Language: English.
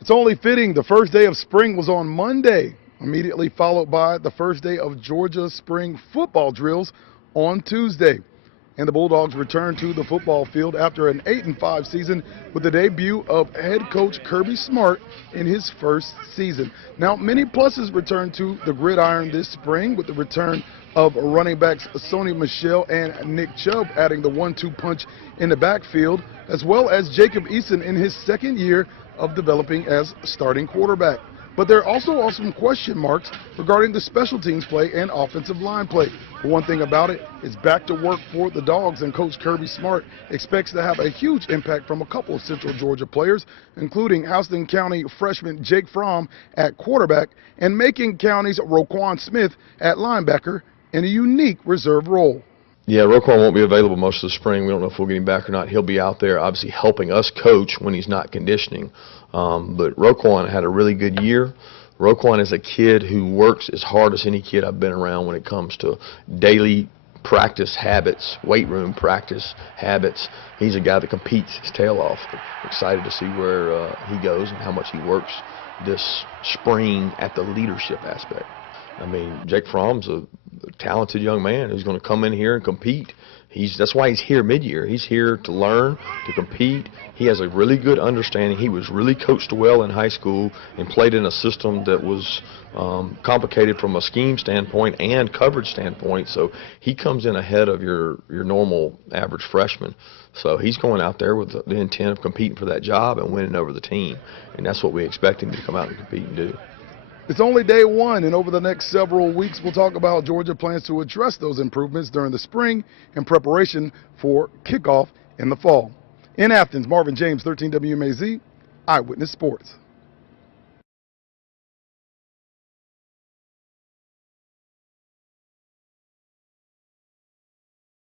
It's only fitting the first day of spring was on Monday, immediately followed by the first day of Georgia spring football drills on Tuesday. And the Bulldogs return to the football field after an 8-5 season with the debut of head coach Kirby Smart in his first season. Now, many pluses return to the gridiron this spring with the return of running backs Sony Michel and Nick Chubb adding the 1-2 punch in the backfield, as well as Jacob Eason in his second year of developing as starting quarterback. But there also are some question marks regarding the special teams play and offensive line play. But one thing about it is back to work for the Dogs, and Coach Kirby Smart expects to have a huge impact from a couple of Central Georgia players, including Houston County freshman Jake Fromm at quarterback and Macon County's Roquan Smith at linebacker in a unique reserve role. Yeah, Roquan won't be available most of the spring. We don't know if we'll get him back or not. He'll be out there, obviously, helping us coach when he's not conditioning. But Roquan had a really good year. Roquan is a kid who works as hard as any kid I've been around when it comes to daily practice habits, weight room practice habits. He's a guy that competes his tail off. Excited to see where he goes and how much he works this spring at the leadership aspect. I mean, Jake Fromm's a talented young man who's going to come in here and compete. That's why he's here mid-year. He's here to learn, to compete. He has a really good understanding. He was really coached well in high school and played in a system that was complicated from a scheme standpoint and coverage standpoint. So he comes in ahead of your normal average freshman. So he's going out there with the intent of competing for that job and winning over the team. And that's what we expect him to come out and compete and do. It's only day one, and over the next several weeks, we'll talk about Georgia plans to address those improvements during the spring in preparation for kickoff in the fall. In Athens, Marvin James, 13 WMAZ, Eyewitness Sports.